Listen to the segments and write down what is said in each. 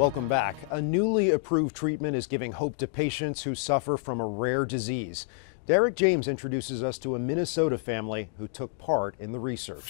Welcome back. A newly approved treatment is giving hope to patients who suffer from a rare disease. Derek James introduces us to a Minnesota family who took part in the research.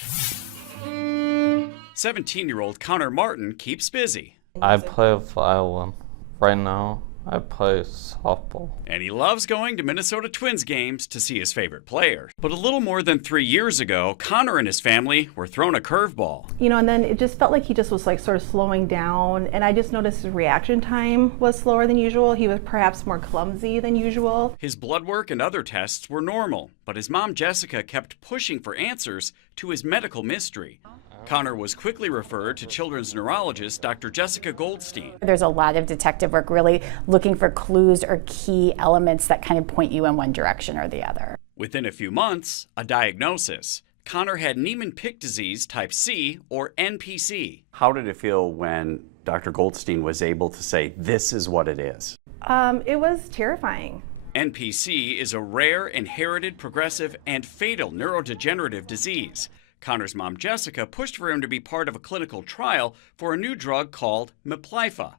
17-year-old Connor Martin keeps busy. I play violin. Right now, I play softball. And he loves going to Minnesota Twins games to see his favorite player. But a little more than 3 years ago, Connor and his family were thrown a curveball. And then it just felt like he just was sort of slowing down, and I just noticed his reaction time was slower than usual. He was perhaps more clumsy than usual. His blood work and other tests were normal, but his mom Jessica kept pushing for answers to his medical mystery. Connor was quickly referred to children's neurologist Dr. Jessica Goldstein. There's a lot of detective work really looking for clues or key elements that kind of point you in one direction or the other. Within a few months, a diagnosis. Connor had Niemann-Pick disease type C, or NPC. How did it feel when Dr. Goldstein was able to say, this is what it is? It was terrifying. NPC is a rare, inherited, progressive, and fatal neurodegenerative disease. Connor's mom, Jessica, pushed for him to be part of a clinical trial for a new drug called Miplyffa.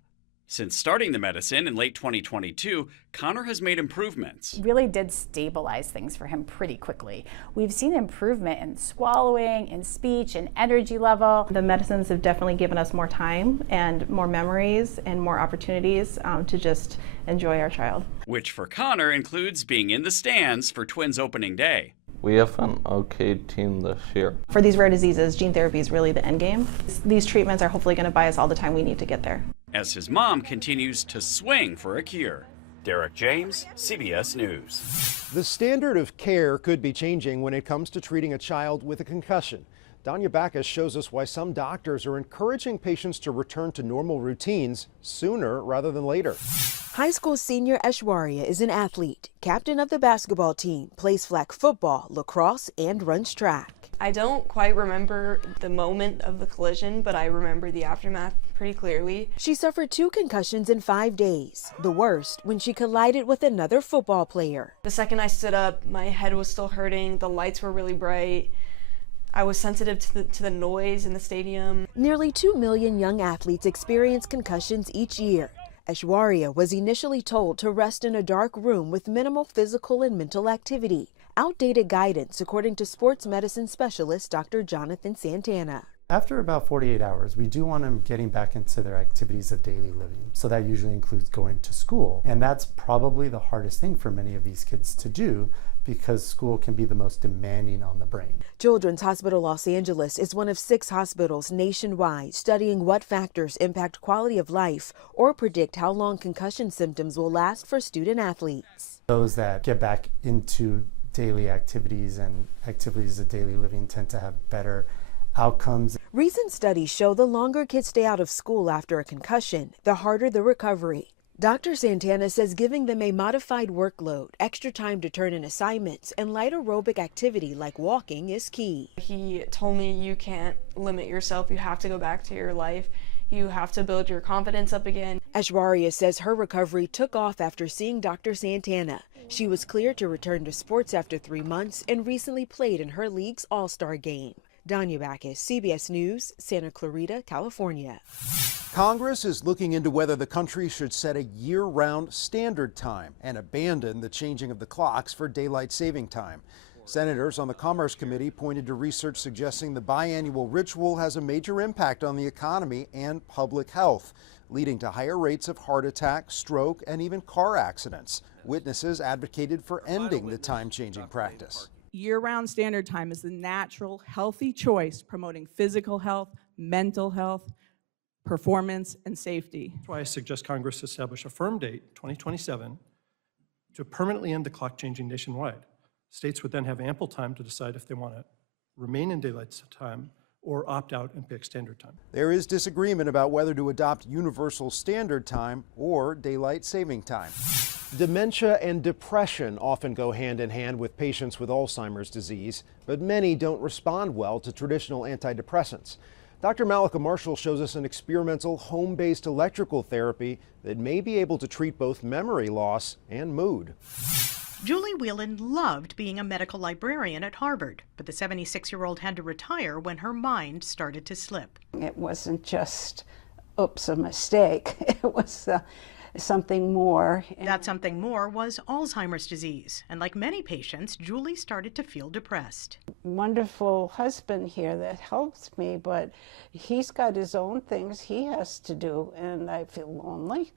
Since starting the medicine in late 2022, Connor has made improvements. Really did stabilize things for him pretty quickly. We've seen improvement in swallowing, in speech, and energy level. The medicines have definitely given us more time and more memories and more opportunities to just enjoy our child. Which for Connor includes being in the stands for Twins opening day. We have an okay team this year. For these rare diseases, gene therapy is really the end game. These treatments are hopefully going to buy us all the time we need to get there. As his mom continues to swing for a cure. Derek James, CBS News. The standard of care could be changing when it comes to treating a child with a concussion. Danya Bacchus shows us why some doctors are encouraging patients to return to normal routines sooner rather than later. High school senior Aishwarya is an athlete, captain of the basketball team, plays flag football, lacrosse, and runs track. I don't quite remember the moment of the collision, but I remember the aftermath pretty clearly. She suffered 2 concussions in 5 days, the worst when she collided with another football player. The second I stood up, my head was still hurting, the lights were really bright. I was sensitive to the noise in the stadium. Nearly 2 million young athletes experience concussions each year. Aishwarya was initially told to rest in a dark room with minimal physical and mental activity. Outdated guidance, according to sports medicine specialist Dr. Jonathan Santana. After about 48 hours, we do want them getting back into their activities of daily living. So that usually includes going to school. And that's probably the hardest thing for many of these kids to do because school can be the most demanding on the brain. Children's Hospital Los Angeles is one of 6 hospitals nationwide studying what factors impact quality of life or predict how long concussion symptoms will last for student athletes. Those that get back into daily activities and activities of daily living tend to have better outcomes. Recent studies show the longer kids stay out of school after a concussion, the harder the recovery. Dr. Santana says giving them a modified workload, extra time to turn in assignments, and light aerobic activity like walking is key. He told me you can't limit yourself, you have to go back to your life. You have to build your confidence up again. Aishwarya says her recovery took off after seeing Dr. Santana. She was cleared to return to sports after 3 months and recently played in her league's All-Star game. Danya Bacchus, CBS News, Santa Clarita, California. Congress is looking into whether the country should set a year-round standard time and abandon the changing of the clocks for daylight saving time. Senators on the Commerce Committee pointed to research suggesting the biannual ritual has a major impact on the economy and public health, leading to higher rates of heart attack, stroke, and even car accidents. Witnesses advocated for ending the time-changing practice. Year-round standard time is the natural, healthy choice promoting physical health, mental health, performance, and safety. That's why I suggest Congress establish a firm date, 2027, to permanently end the clock changing nationwide. States would then have ample time to decide if they want to remain in daylight time or opt out and pick standard time. There is disagreement about whether to adopt universal standard time or daylight saving time. Dementia and depression often go hand in hand with patients with Alzheimer's disease, but many don't respond well to traditional antidepressants. Dr. Malika Marshall shows us an experimental home-based electrical therapy that may be able to treat both memory loss and mood. Julie Whelan loved being a medical librarian at Harvard, but the 76-year-old had to retire when her mind started to slip. It wasn't just oops, a mistake. It was something more. That something more was Alzheimer's disease, and like many patients, Julie started to feel depressed. Wonderful husband here that helps me, but he's got his own things he has to do, and I feel lonely.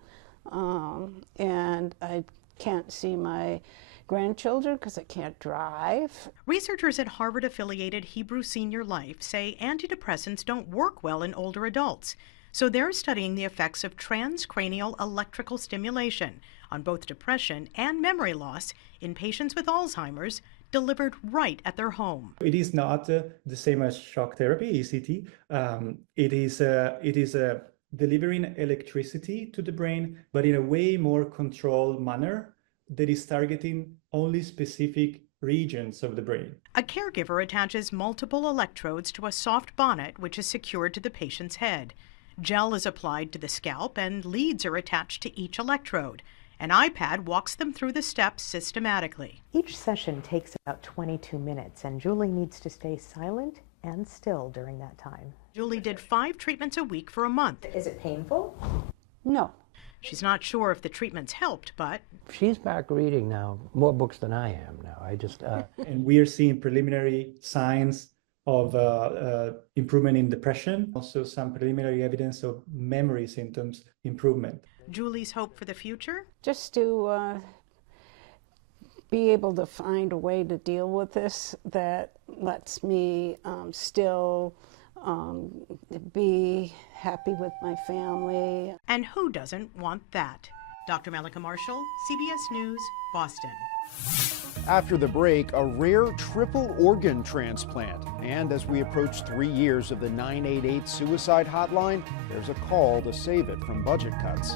And I can't see my grandchildren because I can't drive. Researchers at Harvard-affiliated Hebrew Senior Life say antidepressants don't work well in older adults, so they're studying the effects of transcranial electrical stimulation on both depression and memory loss in patients with Alzheimer's, delivered right at their home. It is not the same as shock therapy, ECT. It is delivering electricity to the brain, but in a way more controlled manner that is targeting only specific regions of the brain. A caregiver attaches multiple electrodes to a soft bonnet which is secured to the patient's head. Gel is applied to the scalp and leads are attached to each electrode. An iPad walks them through the steps systematically. Each session takes about 22 minutes, and Julie needs to stay silent and still during that time. Julie did 5 treatments a week for a month. Is it painful? No. She's not sure if the treatments helped, but she's back reading now, more books than I am now. I just and we are seeing preliminary signs of improvement in depression, also some preliminary evidence of memory symptoms improvement. Julie's hope for the future? Just to be able to find a way to deal with this that lets me still be happy with my family. And who doesn't want that? Dr. Malika Marshall, CBS News, Boston. After the break, a rare triple organ transplant. And as we approach 3 years of the 988 suicide hotline, there's a call to save it from budget cuts.